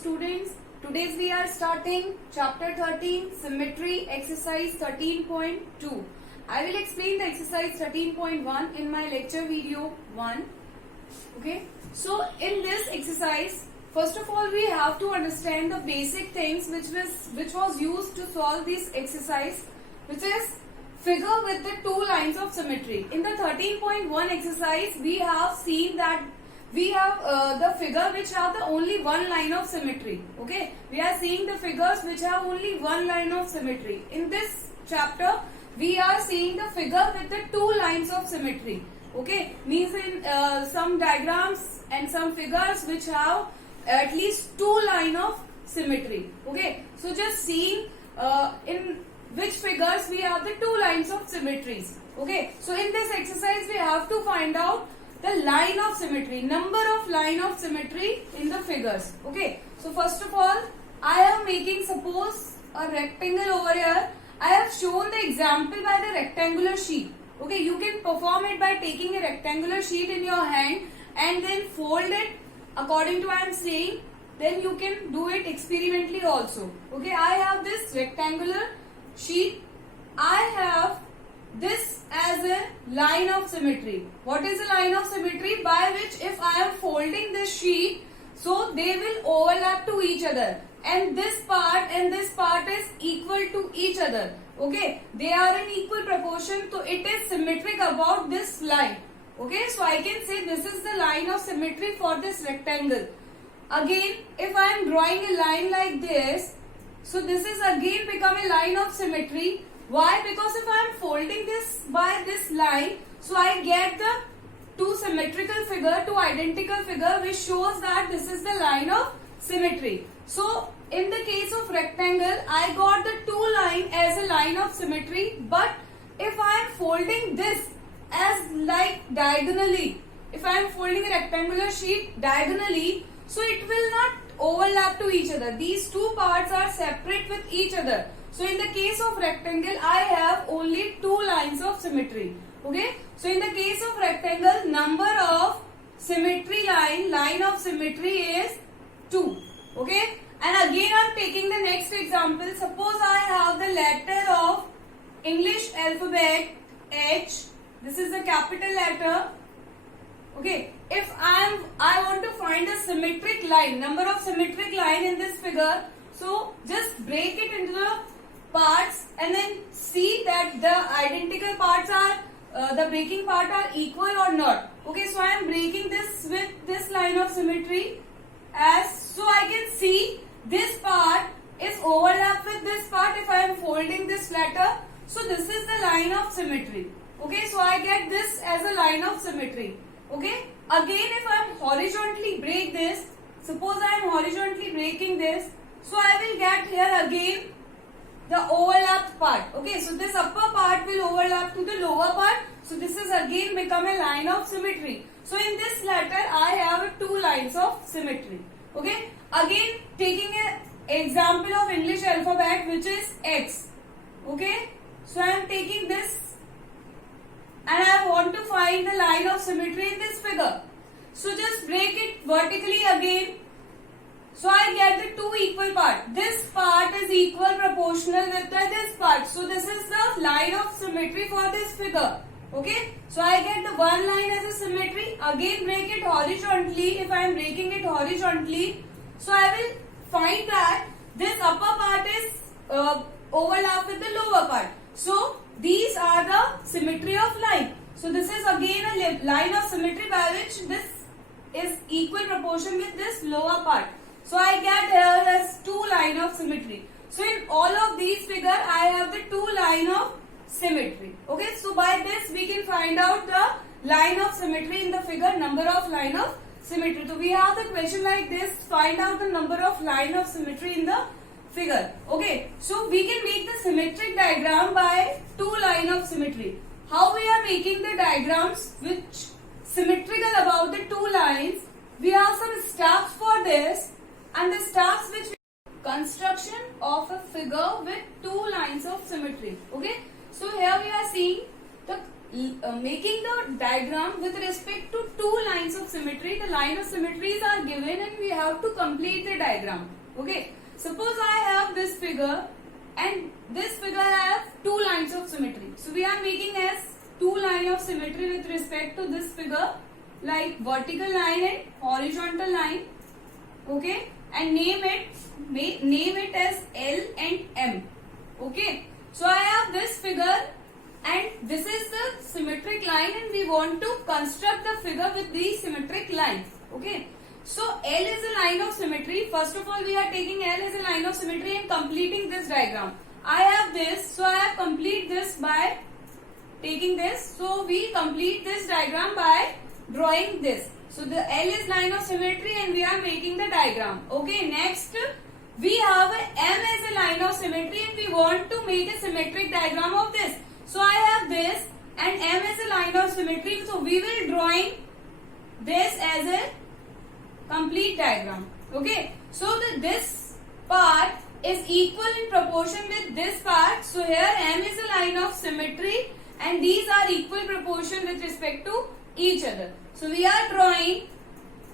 students, today we are starting chapter 13 symmetry exercise 13.2. I will explain the exercise 13.1 in my lecture video 1. Okay, so in this exercise, first of all we have to understand the basic things which was used to solve this exercise, which is figure with the two lines of symmetry. In the 13.1 exercise we have seen that we have the figure which have the only one line of symmetry. Okay, we are seeing the figures which have only one line of symmetry. In this chapter we are seeing the figure with the two lines of symmetry. Okay, means in some diagrams and some figures which have at least two line of symmetry. Okay, so just seeing in which figures we have the two lines of symmetries. Okay, so in this exercise we have to find out the line of symmetry, number of line of symmetry in the figures. Okay, so first of all I am making suppose a rectangle over here. I have shown the example by the rectangular sheet. Okay, you can perform it by taking a rectangular sheet in your hand and then fold it according to I am saying. Then you can do it experimentally also. Okay, I have this rectangular sheet. I have this as a line of symmetry. What is a line of symmetry? By which if I am folding this sheet, so they will overlap to each other, and this part is equal to each other. Okay, they are in equal proportion, so it is symmetric about this line. Okay, so I can say this is the line of symmetry for this rectangle. Again, if I am drawing a line like this, so this is again become a line of symmetry. Why? Because if I am folding this by this line, so I get the two symmetrical figure, two identical figure, which shows that this is the line of symmetry. So in the case of rectangle, I got the two line as a line of symmetry. But if I am folding this as like diagonally, if I am folding a rectangular sheet diagonally, so it will not overlap to each other. These two parts are separate with each other. So in the case of rectangle, I have only two lines of symmetry. Okay. So in the case of rectangle, number of symmetry line of symmetry is 2. Okay. And again I am taking the next example. Suppose I have the letter of English alphabet H. This is a capital letter. Okay. If I want to find a symmetric line, number of symmetric line in this figure, so just break it into the parts and then see that the identical parts are the breaking part are equal or not. Okay, so I am breaking this with this line of symmetry, as so I can see this part is overlap with this part if I am folding this letter. So this is the line of symmetry. Okay, so I get this as a line of symmetry. Okay, again if I am horizontally break this, suppose I am horizontally breaking this, so I will get here again the overlapped part. Okay, so this upper part will overlap to the lower part. So this is again become a line of symmetry. So in this letter I have two lines of symmetry. Okay, again taking an example of English alphabet which is X. Okay, so I am taking this and I want to find the line of symmetry in this figure. So just break it vertically again. So I get the two equal parts. This part is equal proportional with this part. So this is the line of symmetry for this figure. Okay. So I get the one line as a symmetry. Again break it horizontally. If I am breaking it horizontally, so I will find that this upper part is overlap with the lower part. So these are the symmetry of line. So this is again a line of symmetry by which this is equal proportion with this lower part. So I get here as two line of symmetry. So in all of these figure I have the two line of symmetry. Okay, so by this we can find out the line of symmetry in the figure, number of line of symmetry. So we have the question like this, find out the number of line of symmetry in the figure. Okay, so we can make the symmetric diagram by two line of symmetry. How we are making the diagrams which symmetrical about the two lines? We have some steps for this. And the steps which construction of a figure with two lines of symmetry. Okay, so here we are seeing the making the diagram with respect to two lines of symmetry. The line of symmetries are given and we have to complete the diagram. Okay. Suppose I have this figure and this figure have two lines of symmetry. So we are making as two lines of symmetry with respect to this figure, like vertical line and horizontal line. Okay. And name it as L and M. Okay. So I have this figure and this is the symmetric line and we want to construct the figure with these symmetric lines. Okay. So L is a line of symmetry. First of all, we are taking L as a line of symmetry and completing this diagram. I have this, so I have complete this by taking this. So we complete this diagram by drawing this. So the L is line of symmetry and we are making the diagram. Okay, next we have a M as a line of symmetry and we want to make a symmetric diagram of this. So I have this and M as a line of symmetry. So we will drawing this as a complete diagram. Okay. So this part is equal in proportion with this part. So here M is a line of symmetry and these are equal proportion with respect to each other. So we are drawing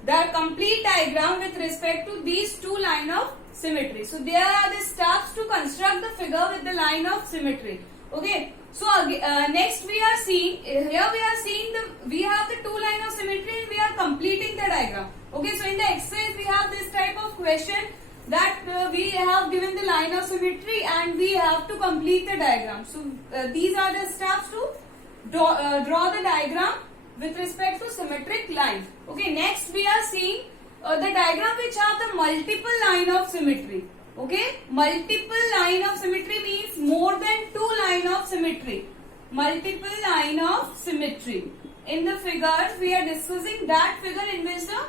the complete diagram with respect to these two lines of symmetry. So there are the steps to construct the figure with the line of symmetry. Okay. So next we are seeing, here we have the two lines of symmetry and we are completing the diagram. Okay, so in the exercise we have this type of question that we have given the line of symmetry and we have to complete the diagram. So these are the steps to draw the diagram with respect to symmetric lines. Okay, next we are seeing the diagram which have the multiple line of symmetry. Okay, multiple line of symmetry means more than two line of symmetry. Multiple line of symmetry. In the figures, we are discussing that figure in which the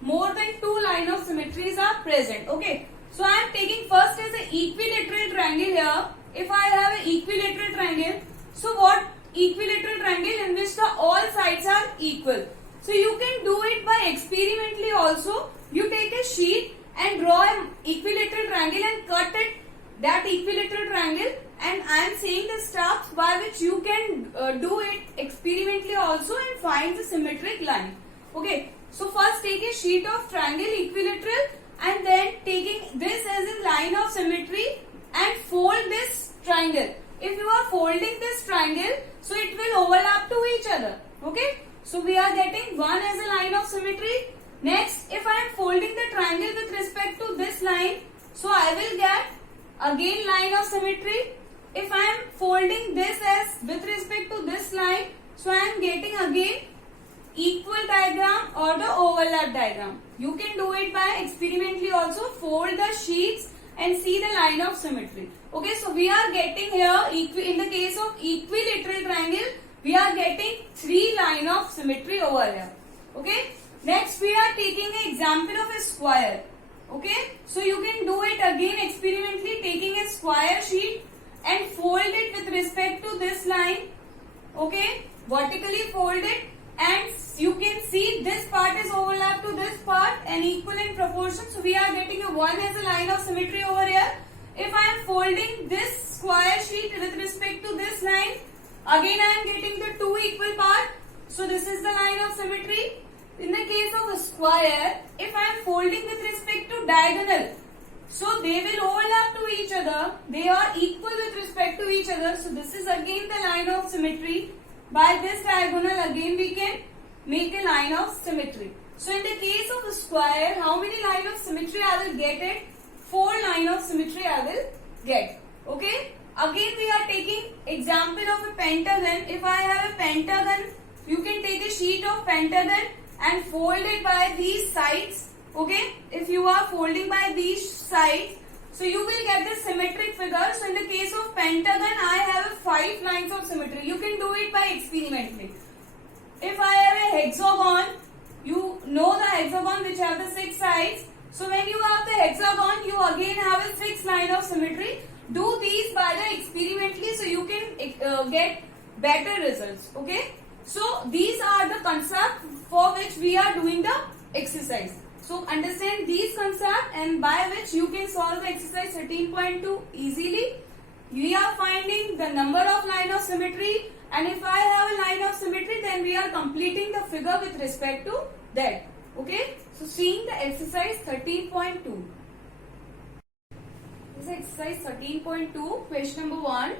more than two line of symmetries are present. Okay, so I am taking first as an equilateral triangle here. If I have an equilateral triangle, so what equilateral triangle in which the all sides are equal. So you can do it by experimentally also. You take a sheet and draw an equilateral triangle and cut it, that equilateral triangle, and I am saying the steps by which you can do it experimentally also and find the symmetric line. Okay, so first take a sheet of triangle equilateral and then taking this as a line of symmetry and fold this triangle. If you are folding this triangle, so it will overlap to each other. Okay, so we are getting one as a line of symmetry. Next, if I am folding the triangle with respect to this line, so I will get again line of symmetry. If I am folding this as with respect to this line, so I am getting again equal diagram or the overlap diagram. You can do it by experimentally also. Fold the sheets and see the line of symmetry. Okay, so we are getting here, in the case of equilateral triangle, we are getting three line of symmetry over here. Okay. Next, we are taking an example of a square. Okay, so you can do it again experimentally, taking a square sheet and fold it with respect to this line. Okay, vertically fold it and you can see this part is overlapped to this part and equal in proportion. So we are getting a one as a line of symmetry over here. If I am folding this square sheet with respect to this line, again I am getting the two equal part. So this is the line of symmetry. In the case of a square, if I am folding with respect to diagonal, so they will overlap to each other. They are equal with respect to each other. So this is again the line of symmetry. By this diagonal again we can make a line of symmetry. So in the case of a square, how many line of symmetry I will get it? 4 line of symmetry I will get. Okay. Again we are taking example of a pentagon. If I have a pentagon, you can take a sheet of pentagon and fold it by these sides. Okay, if you are folding by these sides, so you will get the symmetric figure. So in the case of pentagon, I have 5 lines of symmetry. You can do it by experimentally. If I have a hexagon, you know the hexagon which have the 6 sides. So when you have the hexagon, you again have a 6 line of symmetry. Do these by the experimentally, so you can get better results. Okay. So these are the concepts for which we are doing the exercise. So understand these concepts and by which you can solve the exercise 13.2 easily. we are finding the number of line of symmetry, and if I have a line of symmetry, then we are completing the figure with respect to that. Okay, so seeing the exercise 13.2. This is exercise 13.2, question number 1.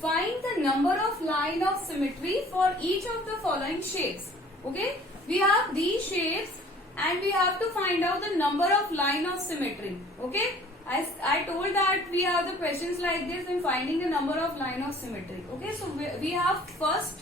Find the number of line of symmetry for each of the following shapes. Okay, we have these shapes and we have to find out the number of line of symmetry. Okay, as I told that we have the questions like this in finding the number of line of symmetry. Okay, so we have first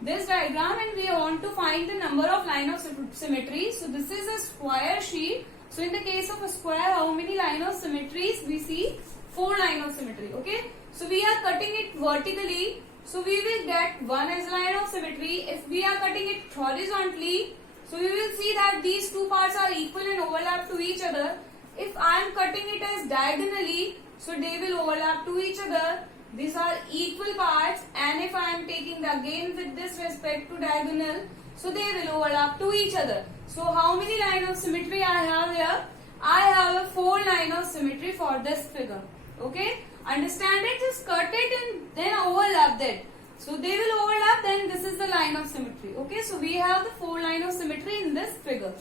this diagram and we want to find the number of line of symmetry. So this is a square sheet. So in the case of a square, how many line of symmetries? We see 4 line of symmetry. Okay, so we are cutting it vertically, so we will get 1 as line of symmetry. If we are cutting it horizontally, so we will see that these two parts are equal and overlap to each other. If I am cutting it as diagonally, so they will overlap to each other. These are equal parts, and if I am taking again with this respect to diagonal, so they will overlap to each other. So how many line of symmetry I have here? I have a 4 line of symmetry for this figure. Okay, understand it? Just cut it and then overlap that. So they will overlap, then this is the line of symmetry. Okay, so we have the 4 line of symmetry in this figure.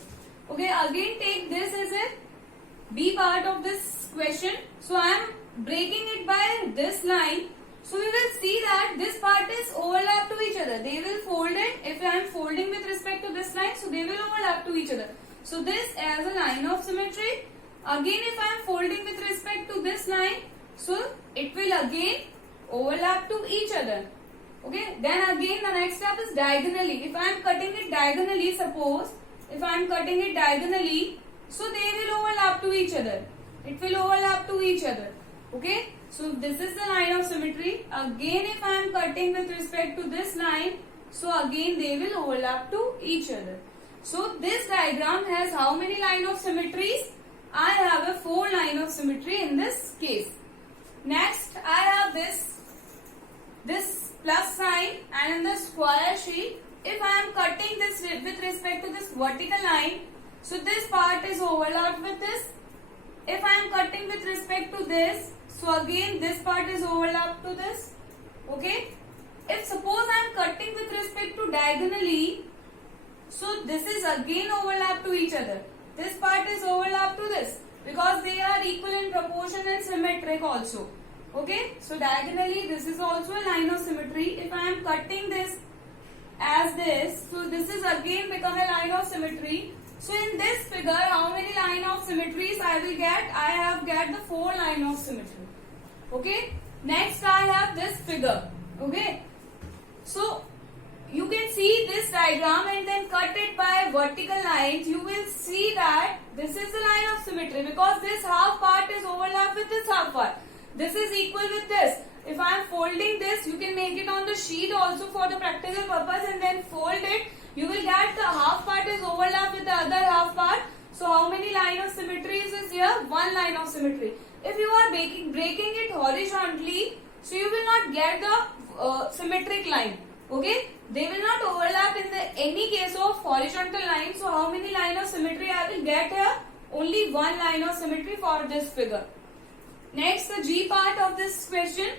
Okay, again take this as a B part of this question. So I am breaking it by this line. So we will see that this part is overlap to each other. They will fold it. If I am folding with respect to this line, so they will overlap to each other. So this as a line of symmetry. Again, if I am folding with respect to this line, so it will again overlap to each other. Okay. Then again the next step is diagonally. If I am cutting it diagonally, suppose if I am cutting it diagonally, so they will overlap to each other. It will overlap to each other. Okay. So this is the line of symmetry. Again, if I am cutting with respect to this line, so again they will overlap to each other. So this diagram has how many line of symmetries? I have a 4 line of symmetry in this case. Next, I have this plus sign, and in the square sheet, if I am cutting this with respect to this vertical line, so this part is overlapped with this. If I am cutting with respect to this, so again this part is overlapped to this. Okay. If suppose I am cutting with respect to diagonally, so this is again overlapped to each other. This part is overlapped to this because they are equal in proportion and symmetric also. Okay. So diagonally this is also a line of symmetry. If I am cutting this as this, so this is again become a line of symmetry. So in this figure, how many line of symmetries I will get? I have get the 4 line of symmetry. Okay. Next I have this figure. Okay. So you can see this diagram and then cut it by vertical lines. You will see that this is the line of symmetry because this half part is overlapped with this half part. This is equal with this. If I am folding this, you can make it on the sheet also for the practical purpose and then fold it. You will get the half part is overlapped with the other half part. So how many line of symmetries is here? 1 line of symmetry. If you are breaking it horizontally, so you will not get the symmetric line. Okay, they will not overlap in any case of horizontal line. So how many line of symmetry I will get here? Only 1 line of symmetry for this figure. Next, the G part of this question.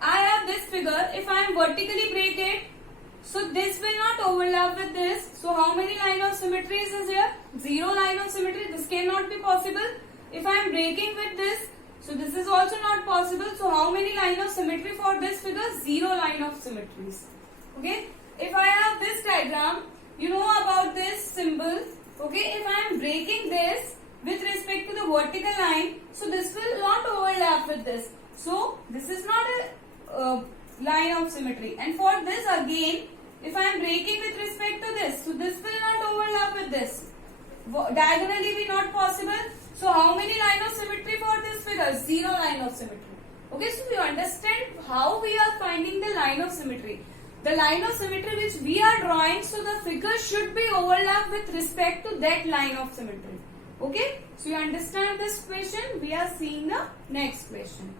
I have this figure. If I am vertically break it, so this will not overlap with this. So how many line of symmetries is here? 0 line of symmetry. This cannot be possible. If I am breaking with this, so this is also not possible. So how many line of symmetry for this figure? 0 line of symmetries. Okay. If I have this diagram, you know about this symbol. Okay. If I am breaking this with respect to the vertical line, so this will not overlap with this. So this is not a line of symmetry. And for this again, if I am breaking with respect to this, so this will not overlap with this. Diagonally be not possible. So how many line of symmetry for this figure? 0 line of symmetry. Okay, so we understand how we are finding the line of symmetry. The line of symmetry which we are drawing, so the figure should be overlapped with respect to that line of symmetry. Okay, so you understand this question. We are seeing the next question.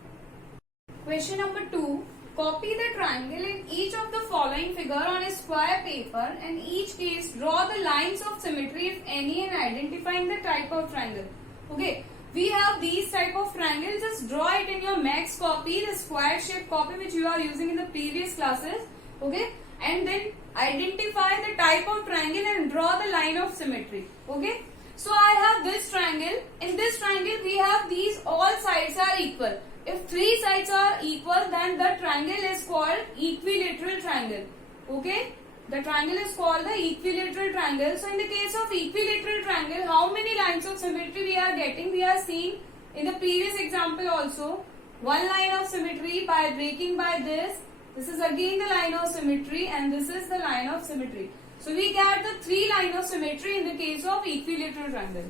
Question number 2. Copy the triangle in each of the following figure on a square paper, and each case draw the lines of symmetry if any and identifying the type of triangle. Okay, we have these type of triangles. Just draw it in your a max copy, the square shape copy which you are using in the previous classes. Okay, and then identify the type of triangle and draw the line of symmetry. Okay, so I have this triangle. In this triangle we have these all sides are equal. If three sides are equal, then the triangle is called equilateral triangle. Okay, the triangle is called the equilateral triangle. So in the case of equilateral triangle, how many lines of symmetry we are getting? We are seeing in the previous example also, one line of symmetry by breaking by this. This is again the line of symmetry and this is the line of symmetry. So we get the three line of symmetry in the case of equilateral triangle.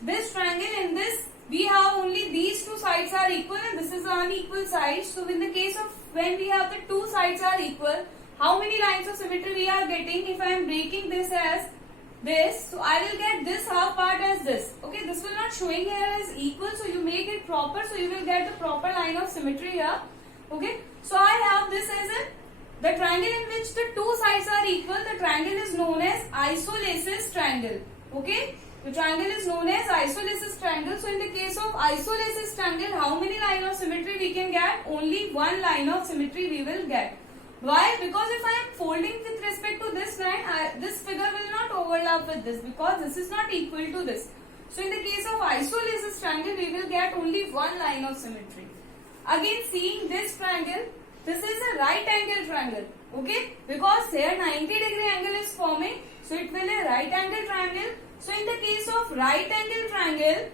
This triangle, in this we have only these two sides are equal and this is the unequal side. So in the case of when we have the two sides are equal, how many lines of symmetry we are getting? If I am breaking this as this, so I will get this half part as this. Okay, this will not showing here as equal, so you make it proper, so you will get the proper line of symmetry here. Okay, so I have this as the triangle in which the two sides are equal. The triangle is known as isosceles triangle. Okay, the triangle is known as isosceles triangle. So in the case of isosceles triangle, how many line of symmetry we can get? Only one line of symmetry we will get. Why? Because if I am folding with respect to this line, this figure will not overlap with this because this is not equal to this. So in the case of isosceles triangle, we will get only one line of symmetry. Again, seeing this triangle, this is a right angle triangle. Okay, because here 90-degree angle is forming, so it will be a right angle triangle. So in the case of right angle triangle,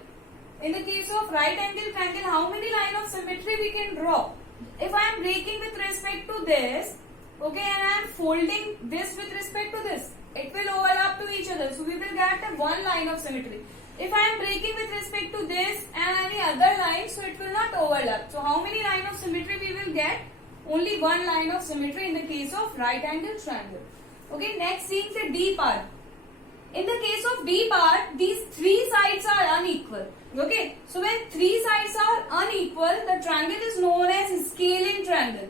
how many line of symmetry we can draw? If I am breaking with respect to this, okay, and I am folding this with respect to this, it will overlap to each other. So we will get a one line of symmetry. If I am breaking with respect to this and any other line, so it will not overlap. So how many line of symmetry we will get? Only one line of symmetry in the case of right angle triangle. Okay, next seeing the D part. In the case of D part, these three sides are unequal. Okay, so when three sides are unequal, the triangle is known as scaling triangle.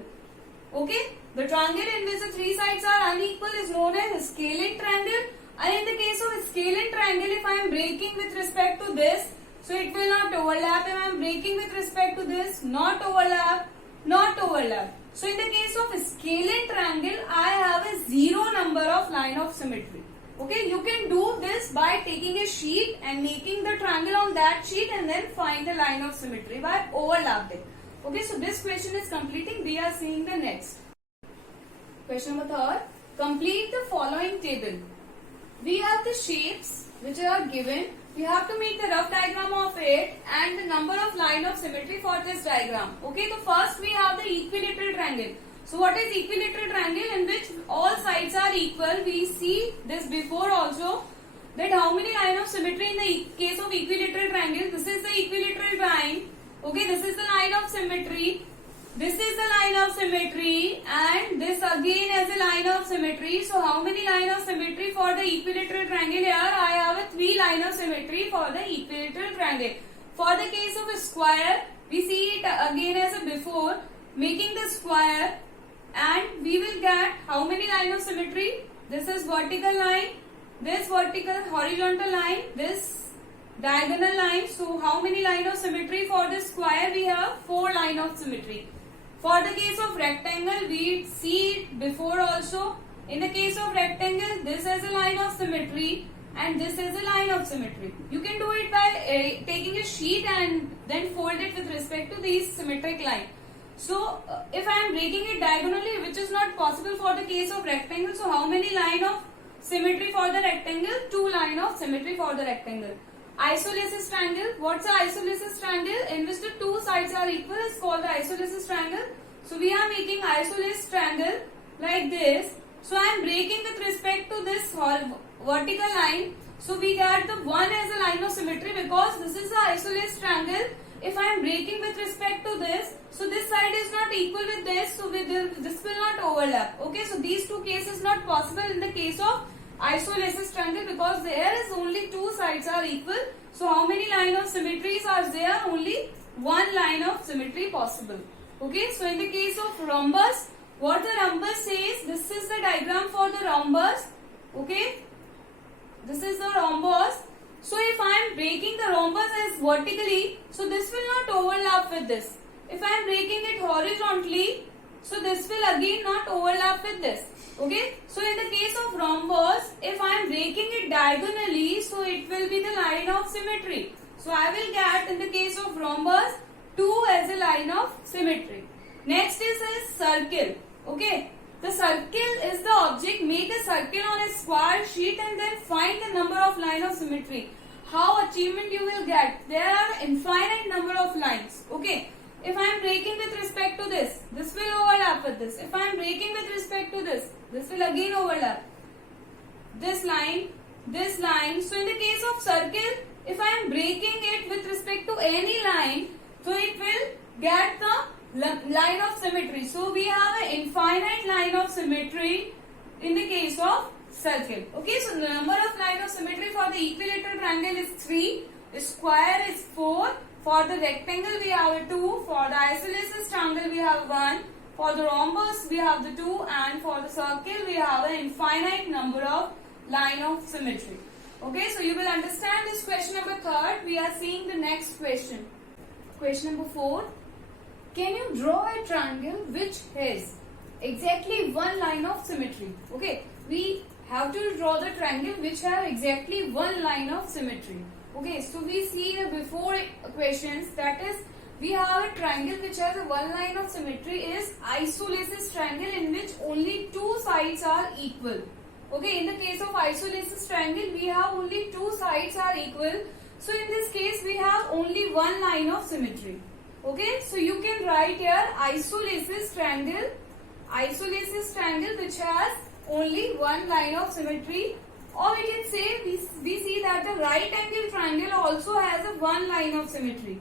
Okay, the triangle in which the three sides are unequal is known as scaling triangle. And in the case of scaling triangle, if I am breaking with respect to this, so it will not overlap. If I am breaking with respect to this, not overlap, not overlap. So in the case of scaling triangle, I have a zero number of line of symmetry. Okay, you can do this by taking a sheet and making the triangle on that sheet and then find the line of symmetry by overlapping. Okay, so this question is completing. We are seeing the next. Question number 3. Complete the following table. We have the shapes which are given. We have to make the rough diagram of it and the number of line of symmetry for this diagram. Okay, so first we have the equilateral triangle. So what is equilateral triangle? In which all sides are equal. We see this before also, that how many line of symmetry in the case of equilateral triangle. This is the equilateral line. Okay, this is the line of symmetry. This is the line of symmetry and this again is a line of symmetry. So how many line of symmetry for the equilateral triangle? Here I have a 3 line of symmetry for the equilateral triangle. For the case of a square, we see it again as a before, making the square, and we will get how many line of symmetry? This is vertical line, this vertical horizontal line, this diagonal line. So how many line of symmetry for this square? We have 4 line of symmetry. For the case of rectangle, we see it before also. In the case of rectangle, this is a line of symmetry and this is a line of symmetry. You can do it by taking a sheet and then fold it with respect to these symmetric line. So if I am breaking it diagonally, which is not possible for the case of rectangle, so how many line of symmetry for the rectangle? 2 line of symmetry for the rectangle. Isosceles triangle. What's the isosceles triangle? In which the 2 sides are equal is called the isosceles triangle. So we are making isosceles triangle like this. So I am breaking with respect to this vertical line. So we get the 1 as a line of symmetry because this is the isosceles triangle. If I am breaking with respect to this, so this side is not equal with this, so this will not overlap. Okay, so these 2 cases not possible in the case of isosceles triangle because there is only 2 sides are equal. So how many line of symmetries are there? Only 1 line of symmetry possible. Okay, so in the case of rhombus, what the rhombus says, this is the diagram for the rhombus. Okay, this is the rhombus. So if I am breaking the rhombus as vertically, so this will not overlap with this. if I am breaking it horizontally, so this will again not overlap with this. Okay, so in the case of rhombus, if I am breaking it diagonally, so it will be the line of symmetry. So I will get in the case of rhombus 2 as a line of symmetry. Next is a circle. Okay, the circle is the object. Make a circle on a square sheet and then find the number of line of symmetry. How achievement you will get? There are infinite number of lines. Okay. If I am breaking with respect to this will overlap with this. If I am breaking with respect to this will again overlap. This line. So in the case of circle, if I am breaking it with respect to any line, so it will get the line of symmetry. So we have an infinite line of symmetry in the case of circle. Okay, so the number of line of symmetry for the equilateral triangle is 3, square is 4, for the rectangle we have 2, for the isosceles triangle we have 1, for the rhombus we have the 2, and for the circle we have an infinite number of line of symmetry. Okay, so you will understand this question number 3rd. We are seeing the next question. Question number 4. Can you draw a triangle which has exactly one line of symmetry? Okay, we have to draw the triangle which have exactly one line of symmetry. Okay, so we see the before questions, that is, we have a triangle which has a one line of symmetry is isosceles triangle in which only two sides are equal. Okay, in the case of isosceles triangle, we have only two sides are equal. So in this case, we have only one line of symmetry. Okay, so you can write here isosceles triangle which has only one line of symmetry. Or we can say we see that the right angle triangle also has a one line of symmetry.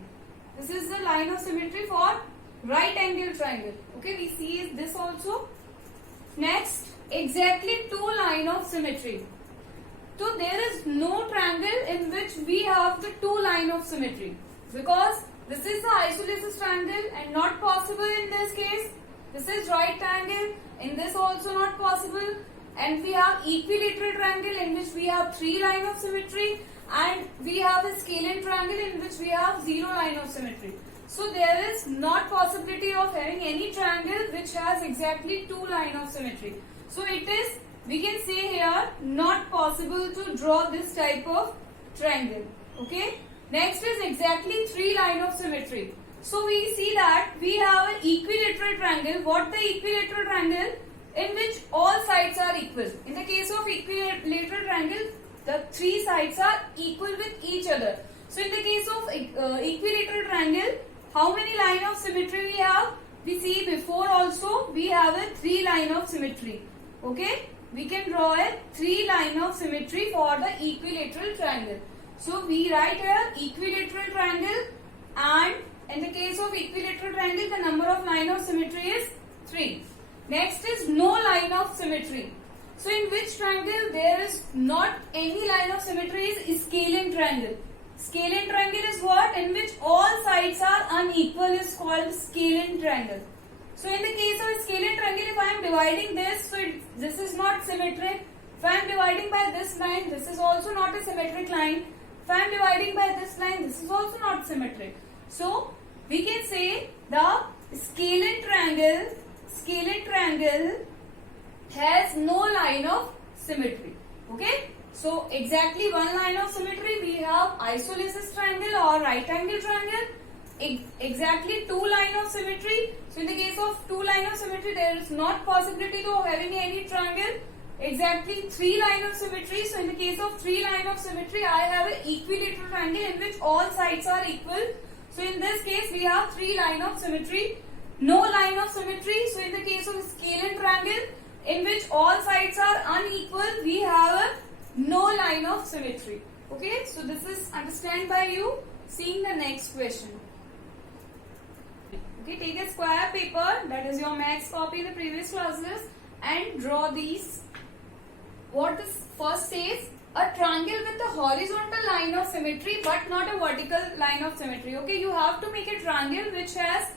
This is the line of symmetry for right angle triangle. Okay, we see this also. Next, exactly two line of symmetry. So there is no triangle in which we have the two line of symmetry, because this is the isosceles triangle and not possible in this case. This is right triangle, in this also not possible. And we have equilateral triangle in which we have three line of symmetry, and we have a scalene triangle in which we have zero line of symmetry. So there is not possibility of having any triangle which has exactly two line of symmetry. So it is, we can say here, not possible to draw this type of triangle. Okay. Next is exactly three line of symmetry. So we see that we have an equilateral triangle. What the equilateral triangle? In which all sides are equal. In the case of equilateral triangle, the three sides are equal with each other. So in the case of equilateral triangle, how many line of symmetry we have? We see before also we have a three line of symmetry. Okay, we can draw a three line of symmetry for the equilateral triangle. So we write here equilateral triangle, and in the case of equilateral triangle, the number of line of symmetry is 3. Next is no line of symmetry. So in which triangle there is not any line of symmetry is scalene triangle. Scalene triangle is what? In which all sides are unequal is called scalene triangle. So in the case of scalene triangle, if I am dividing this, so this is not symmetric. If I am dividing by this line, this is also not a symmetric line. If I am dividing by this line, this is also not symmetric. So we can say the scalene triangle has no line of symmetry. Okay, so exactly one line of symmetry we have isosceles triangle or right angle triangle. Exactly two line of symmetry. So in the case of two line of symmetry, there is not possibility of having any triangle. Exactly three line of symmetry. So in the case of three line of symmetry, I have an equilateral triangle in which all sides are equal. So in this case, we have three line of symmetry. No line of symmetry. So in the case of scalene triangle, in which all sides are unequal, we have a no line of symmetry. Okay, so this is understand by you. Seeing the next question. Okay, take a square paper, that is your max copy in the previous classes, and draw these. What this first says, a triangle with a horizontal line of symmetry but not a vertical line of symmetry. Okay, you have to make a triangle which has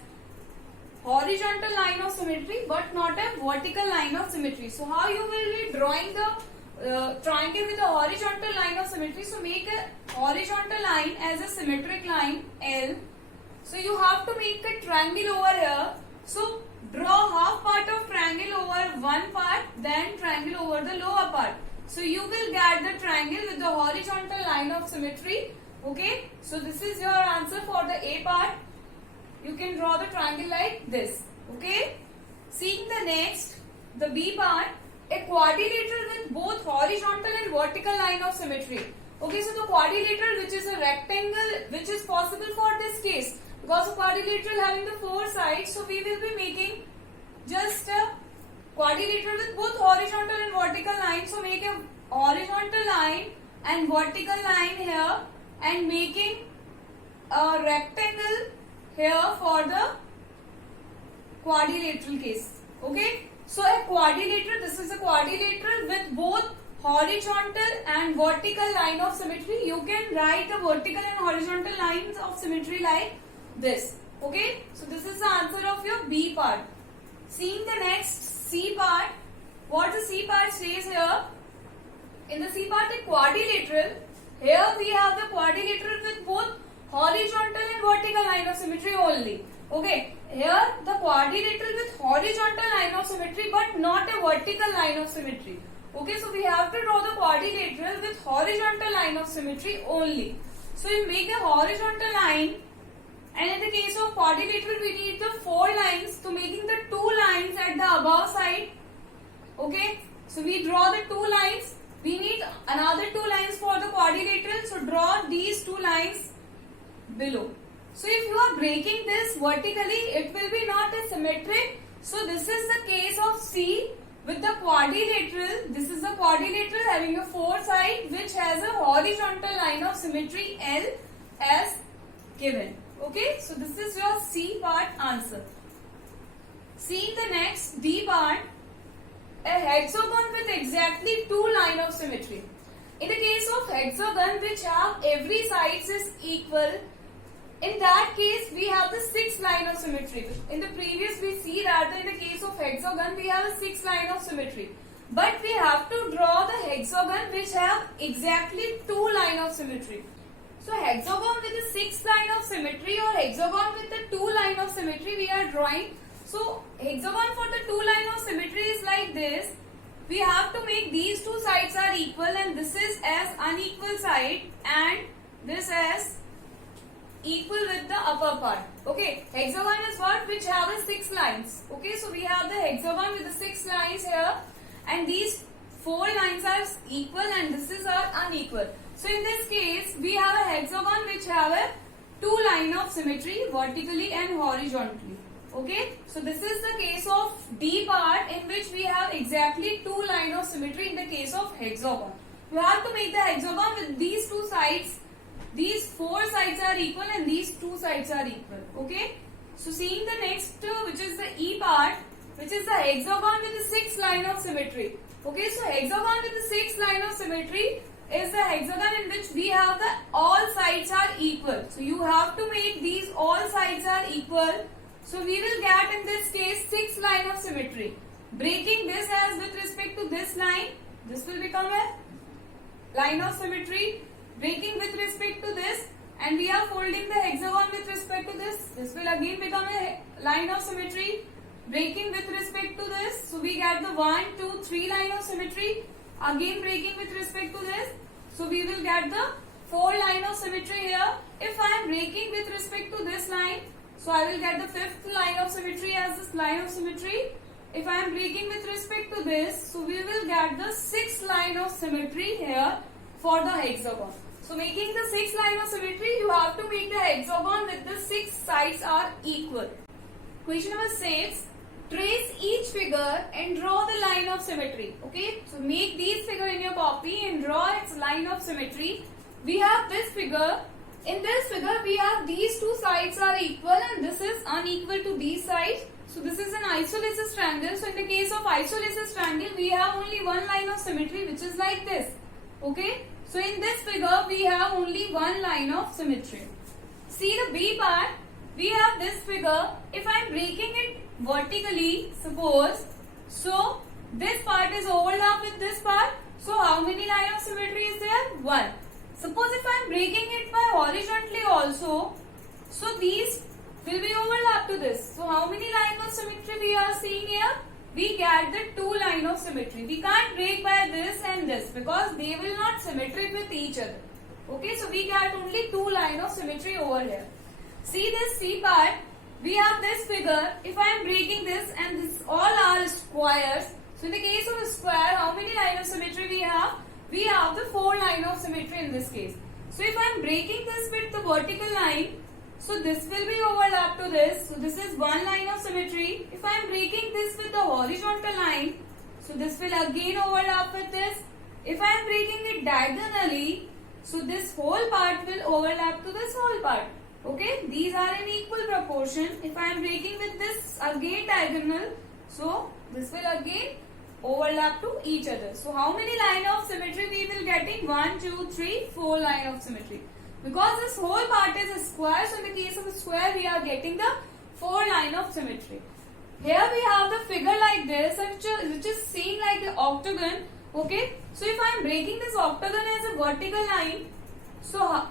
horizontal line of symmetry but not a vertical line of symmetry. So how you will be drawing the triangle with a horizontal line of symmetry? So make a horizontal line as a symmetric line L. So you have to make a triangle over here. So draw half part of triangle over one part, then triangle over the lower part. So you will get the triangle with the horizontal line of symmetry. Okay. So this is your answer for the A part. You can draw the triangle like this. Okay. Seeing the next, the B part, a quadrilateral with both horizontal and vertical line of symmetry. Okay, so the quadrilateral, which is a rectangle, which is possible for this case, because of quadrilateral having the four sides, so we will be making just a quadrilateral with both horizontal and vertical line. So make a horizontal line and vertical line here, and making a rectangle here for the quadrilateral case. Okay, so a quadrilateral, this is a quadrilateral with both horizontal and vertical line of symmetry. You can write the vertical and horizontal lines of symmetry like this. Okay, so this is the answer of your B part. Seeing the next C part, what the C part says here, in the C part, a quadrilateral. Here we have the quadrilateral with both horizontal and vertical line of symmetry only. Okay, here the quadrilateral with horizontal line of symmetry but not a vertical line of symmetry. Okay, so we have to draw the quadrilateral with horizontal line of symmetry only. So we make a horizontal line, and in the case of quadrilateral we need the four lines, to making the two lines at the above side. Okay, so we draw the two lines. We need another two lines for the quadrilateral, so draw these two lines below. So if you are breaking this vertically, it will be not a symmetric. So this is the case of C with the quadrilateral. This is the quadrilateral having a four side which has a horizontal line of symmetry L as given. Okay, so this is your C part answer. See the next D part, a hexagon with exactly two line of symmetry. In the case of hexagon which have every sides is equal, in that case we have the 6 line of symmetry. In the previous we see that in the case of hexagon we have a 6 line of symmetry. But we have to draw the hexagon which have exactly 2 line of symmetry. So hexagon with the 6 line of symmetry or hexagon with the 2 line of symmetry we are drawing. So hexagon for the 2 line of symmetry is like this. We have to make these two sides are equal, and this is as unequal side and this as equal with the upper part. Okay, hexagon is what? Which have a 6 lines. Okay, so we have the hexagon with the 6 lines here, and these 4 lines are equal and this is our unequal. So in this case we have a hexagon which have a 2 line of symmetry vertically and horizontally. Okay, so this is the case of D part, in which we have exactly 2 line of symmetry in the case of hexagon. You have to make the hexagon with these two sides. These 4 sides are equal and these 2 sides are equal. Okay, so seeing the next which is the E part, which is the hexagon with the 6 line of symmetry. Okay, so hexagon with the 6 line of symmetry is the hexagon in which we have the all sides are equal. So you have to make these all sides are equal. So we will get in this case 6 line of symmetry. Breaking this as with respect to this line, this will become a line of symmetry. Breaking with respect to this, and we are folding the hexagon with respect to this. This will again become a line of symmetry. Breaking with respect to this, so we get the 1, 2, 3 line of symmetry. Again breaking with respect to this, so we will get the 4 line of symmetry here. If I am breaking with respect to this line, so I will get the 5th line of symmetry as this line of symmetry. If I am breaking with respect to this, so we will get the 6th line of symmetry here for the hexagon. So making the 6th line of symmetry, you have to make the hexagon with the 6 sides are equal. Question number 6. Trace each figure and draw the line of symmetry. Okay, so make these figure in your copy and draw its line of symmetry. We have this figure. In this figure, we have these two sides are equal and this is unequal to these sides. So this is an isosceles triangle. So in the case of isosceles triangle, we have only one line of symmetry, which is like this. Okay, so in this figure, we have only one line of symmetry. See the B part. We have this figure. If I am breaking it vertically, suppose, so this part is overlapped with this part. So how many line of symmetry is there? 1. Suppose if I am breaking it by horizontally also, so these will be overlap to this. So how many line of symmetry we are seeing here? We get the two line of symmetry. We can't break by this and this because they will not symmetric with each other. Okay, so we get only two line of symmetry over here. See this C part, we have this figure. If I am breaking this and this all are squares, so in the case of a square, how many line of symmetry we have? We have the 4 line of symmetry in this case. So if I am breaking this with the vertical line, so this will be overlap to this. So this is one line of symmetry. If I am breaking this with the horizontal line, so this will again overlap with this. If I am breaking it diagonally, so this whole part will overlap to this whole part. Okay, these are in equal proportion. If I am breaking with this again diagonal, so this will again overlap to each other. So how many line of symmetry we will getting? 1, 2, 3, 4 line of symmetry. Because this whole part is a square, so in the case of a square, we are getting the 4 line of symmetry. Here we have the figure like this, which is seen like the octagon. Okay, so if I am breaking this octagon as a vertical line, so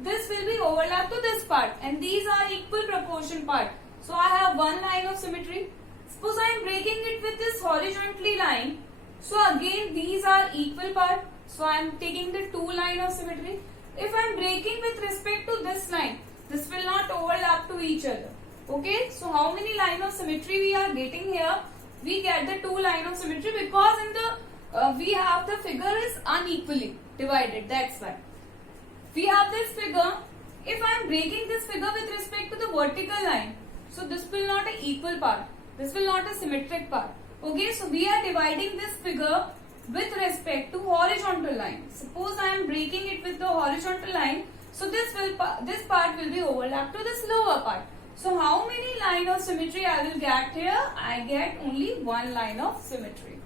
this will be overlap to this part, and these are equal proportion part. So I have one line of symmetry. Suppose I am breaking it with this horizontally line, so again these are equal part. So I am taking the 2 line of symmetry. If I am breaking with respect to this line, this will not overlap to each other. Okay, so how many line of symmetry we are getting here? We get the 2 line of symmetry because in the we have the figure is unequally divided. That's why we have this figure. If I am breaking this figure with respect to the vertical line, so this will not an equal part. This will not a symmetric part. Okay, so we are dividing this figure with respect to horizontal line. Suppose I am breaking it with the horizontal line, so this part will be overlapped to this lower part. So how many line of symmetry I will get here? I get only one line of symmetry.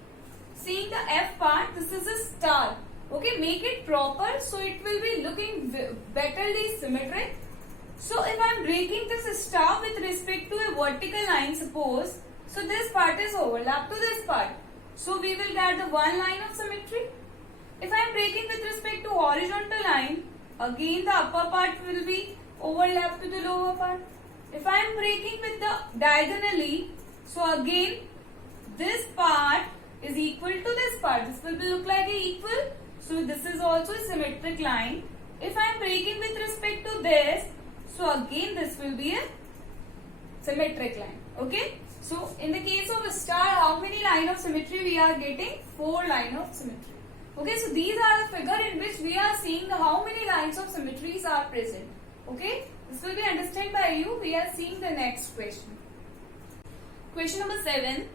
Seeing the F part, this is a star. Okay, make it proper so it will be looking betterly symmetric. So if I am breaking this star with respect to a vertical line, suppose, so this part is overlapped to this part. So we will get the one line of symmetry. If I am breaking with respect to horizontal line, again the upper part will be overlapped to the lower part. If I am breaking with the diagonally, so again this part is equal to this part. This will look like a equal. So this is also a symmetric line. If I am breaking with respect to this, so again this will be a symmetric line. Okay. So in the case of a star, how many line of symmetry we are getting? 4 line of symmetry. Okay, so these are the figure in which we are seeing how many lines of symmetries are present. Okay, this will be understood by you. We are seeing the next question. Question number 7.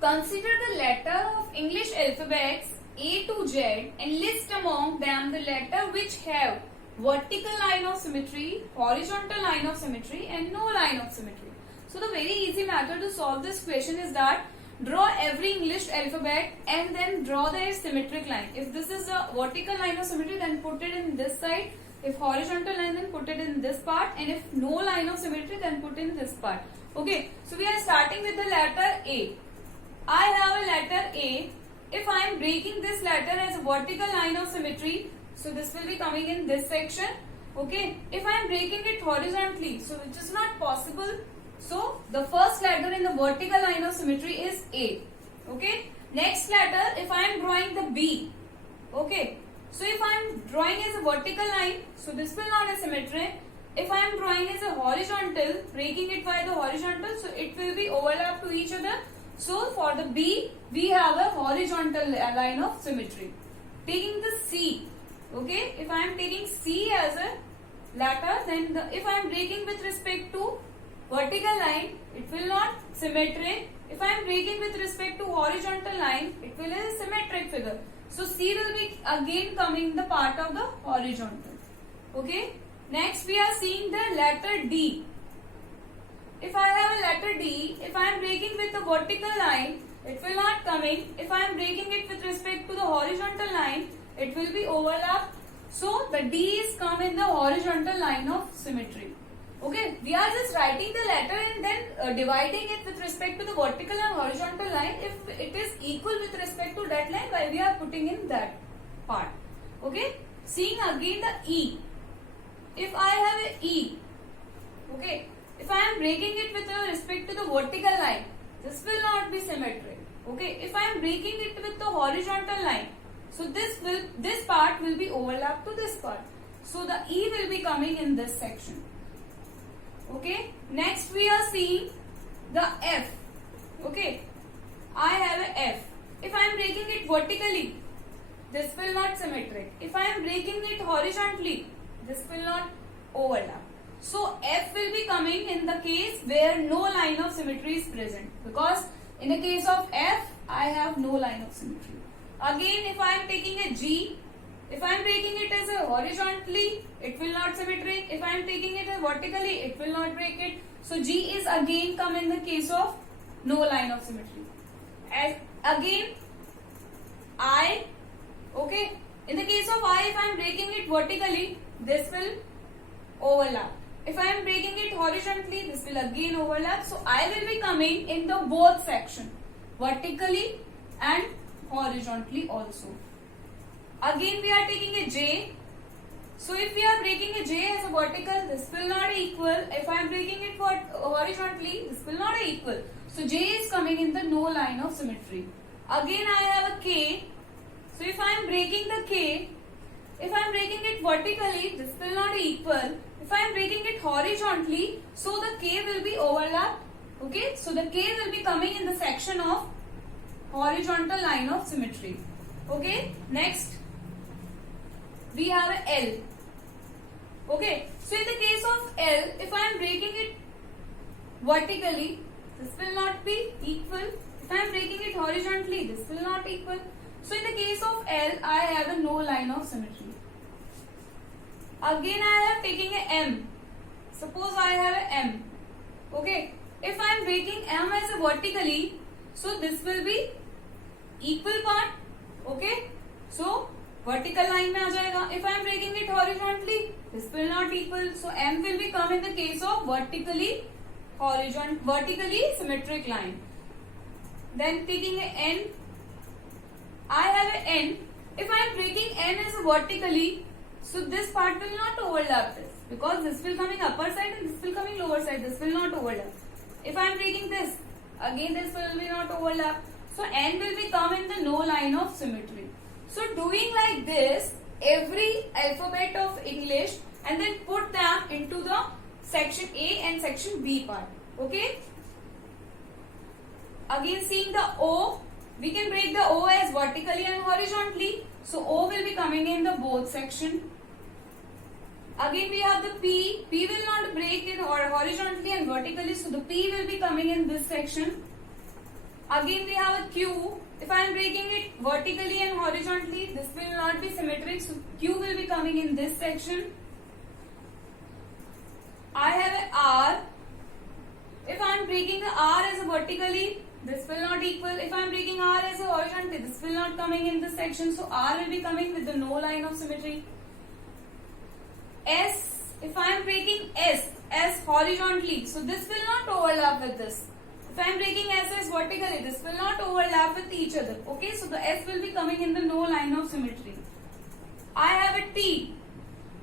Consider the letter of English alphabets A to Z and list among them the letter which have vertical line of symmetry, horizontal line of symmetry and no line of symmetry. So the very easy method to solve this question is that draw every English alphabet and then draw their symmetric line. If this is a vertical line of symmetry, then put it in this side. If horizontal line, then put it in this part. And if no line of symmetry, then put in this part. Okay, so we are starting with the letter A. I have a letter A. If I am breaking this letter as a vertical line of symmetry, so this will be coming in this section. Okay, if I am breaking it horizontally, so which is not possible. So the first letter in the vertical line of symmetry is A. Okay. Next letter, if I am drawing the B. Okay. So if I am drawing as a vertical line, so this will not be symmetric. If I am drawing as a horizontal, breaking it by the horizontal, so it will be overlap to each other. So for the B, we have a horizontal line of symmetry. Taking the C. Okay. If I am taking C as a letter, then if I am breaking with respect to vertical line, it will not symmetric. If I am breaking with respect to horizontal line, it will be a symmetric figure. So C will be again coming the part of the horizontal. Okay. Next we are seeing the letter D. If I have a letter D, if I am breaking with the vertical line, it will not coming. If I am breaking it with respect to the horizontal line, it will be overlapped. So the D is come in the horizontal line of symmetry. Okay, we are just writing the letter and then dividing it with respect to the vertical and horizontal line. If it is equal with respect to that line, why we are putting in that part. Okay, seeing again the E. If I have a E, okay, if I am breaking it with respect to the vertical line, this will not be symmetric. Okay, if I am breaking it with the horizontal line, so this part will be overlapped to this part. So the E will be coming in this section. Okay, next we are seeing the F. Okay, I have a F. If I am breaking it vertically, this will not symmetric. If I am breaking it horizontally, this will not overlap. So F will be coming in the case where no line of symmetry is present, because in the case of F, I have no line of symmetry. Again, if I am taking a G, if I am breaking it as a horizontally, it will not symmetric. If I am taking it as vertically, it will not break it. So G is again come in the case of no line of symmetry. As again, I, okay, in the case of I, if I am breaking it vertically, this will overlap. If I am breaking it horizontally, this will again overlap. So I will be coming in the both section, vertically and horizontally also. Again we are taking a J. So if we are breaking a J as a vertical, this will not equal. If I am breaking it horizontally, this will not equal. So J is coming in the no line of symmetry. Again I have a K. So if I am breaking the K, if I am breaking it vertically, this will not equal. If I am breaking it horizontally, so the K will be overlapped. Okay, so the K will be coming in the section of horizontal line of symmetry. Okay, next we have a L. Okay, so in the case of L, if I am breaking it vertically, this will not be equal. If I am breaking it horizontally, this will not equal. So in the case of L, I have a no line of symmetry. Again I am taking a M. Suppose I have a M. Okay, if I am breaking M as a vertically, so this will be equal part. Okay, so vertical line में आ जाएगा. If I am breaking it horizontally, this will not equal. So M will become in the case of vertically symmetric line. Then taking a N, I have a N. If I am breaking N as a vertically, so this part will not overlap this, because this will come in upper side and this will come in lower side. This will not overlap. If I am breaking this, again this will be not overlap. So N will become in the no line of symmetry. So doing like this, every alphabet of English, and then put them into the section A and section B part. Okay. Again seeing the O, we can break the O as vertically and horizontally. So O will be coming in the both section. Again we have the P. P will not break it horizontally and vertically. So the P will be coming in this section. Again we have a Q. If I am breaking it vertically and horizontally, this will not be symmetric. So Q will be coming in this section. I have a R. If I am breaking the R as a vertically, this will not equal. If I am breaking R as a horizontally, this will not coming in this section. So R will be coming with the no line of symmetry. S. If I am breaking S as horizontally, so this will not overlap with this. If I am breaking S as vertically, this will not overlap with each other. Okay, so the S will be coming in the no line of symmetry. I have a T.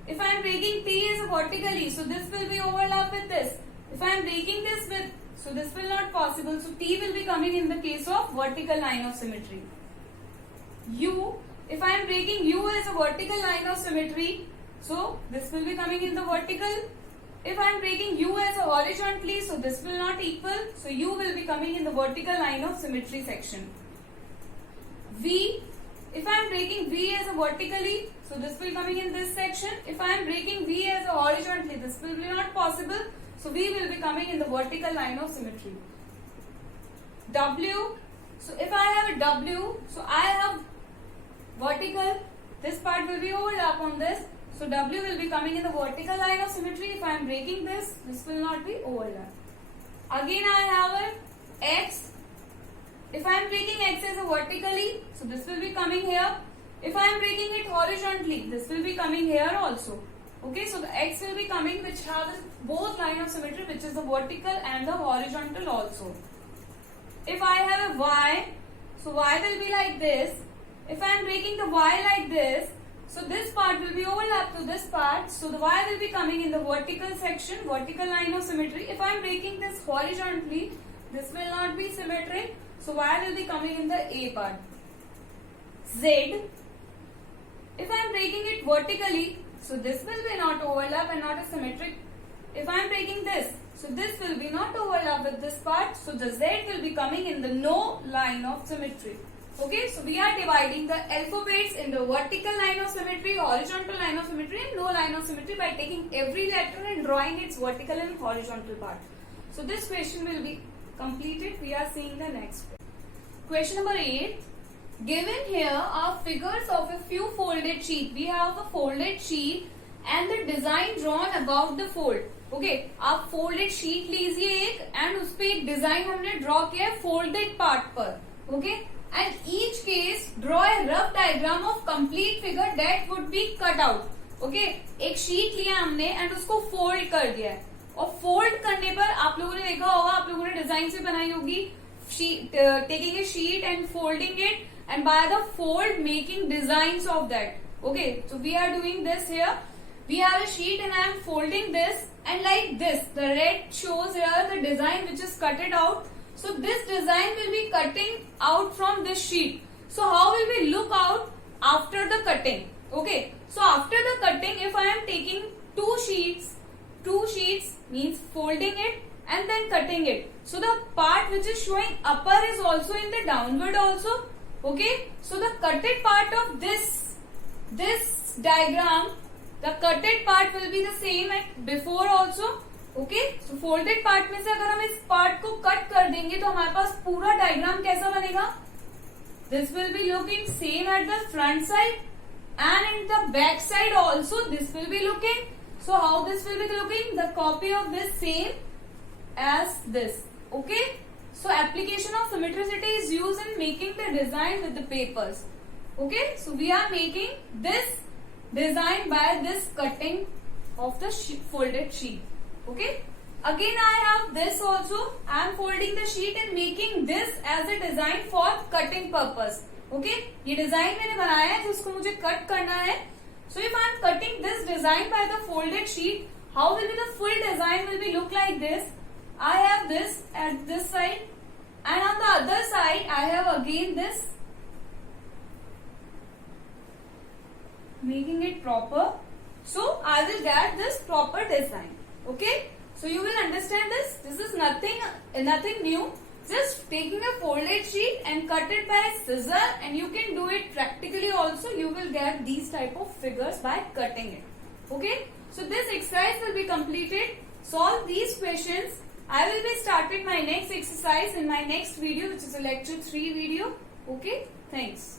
If I am breaking T as a vertically, so this will be overlap with this. If I am breaking this with, so this will not possible. So T will be coming in the case of vertical line of symmetry. U. If I am breaking U as a vertical line of symmetry, so this will be coming in the vertical. If I am breaking U as a horizontally, so this will not equal. So U will be coming in the vertical line of symmetry section. V. If I am breaking V as a vertically, so this will coming in this section. If I am breaking V as a horizontally, this will be not possible. So V will be coming in the vertical line of symmetry. W. So if I have a W, so I have vertical. This part will be overlap on this. So W will be coming in the vertical line of symmetry. If I am breaking this, this will not be overlap. Again I have a X. If I am breaking X as a vertically, so this will be coming here. If I am breaking it horizontally, this will be coming here also. Okay, so the X will be coming which has both line of symmetry, which is the vertical and the horizontal also. If I have a Y, so Y will be like this. If I am breaking the Y like this, So this part will be overlapped to this part. So the y will be coming in the vertical section, vertical line of symmetry. If I am breaking this horizontally, this will not be symmetric. So y will be coming in the A part. Z, if I am breaking it vertically, so this will be not overlap and not a symmetric. If I am breaking this, so this will be not overlap with this part. So the Z will be coming in the no line of symmetry. Okay, so we are dividing the alphabets in the vertical line of symmetry, horizontal line of symmetry and no line of symmetry by taking every letter and drawing its vertical and horizontal part. So this question will be completed. We are seeing the next question. Question number 8. Given here are figures of a few folded sheet. We have a folded sheet and the design drawn about the fold. Okay, आप folded sheet लीजिए एक and उस पे एक design हमने draw किया है folded part पर. Okay. And each case draw a rough diagram of complete figure that would be cut out. Okay, एक sheet लिया हमने and उसको fold कर दिया है और fold करने पर आप लोगों ने देखा होगा, आप लोगों ने design से बनाई होगी taking a sheet and folding it and by the fold making designs of that. Okay, so we are doing this here. We have a sheet and I am folding this and like this the red shows here the design which is cutted out. So this design will be cutting out from this sheet. So how will we look out after the cutting? Okay. So after the cutting, if I am taking two sheets means folding it and then cutting it. So the part which is showing upper is also in the downward also. Okay. So the cutted part of this diagram, the cutted part will be the same at before also. Okay, तो folded part में से अगर हम इस part को cut कर देंगे तो हमारे पास पूरा डायग्राम कैसा बनेगा? This will be looking same at the front side and in the back side also this will be looking. So how this will be looking? The copy of this same as this. Okay, so application of symmetricity is use in making the design with the papers. Okay, so we are making this design by this cutting of the folded sheet. Okay, again I have this also. I am folding the sheet and making this as a design for cutting purpose. Okay, ये design मैंने बनाया है जिसको मुझे cut करना है. So if I am cutting this design by the folded sheet, how will be the full design will be look like this? I have this at this side and on the other side I have again this, making it proper. So I will get this proper design. Okay, so you will understand this. This is nothing new. Just taking a folded sheet and cut it by scissor, and you can do it practically also. You will get these type of figures by cutting it. Okay, so this exercise will be completed. Solve these questions. I will be starting my next exercise in my next video, which is a lecture 3 video. Okay, thanks.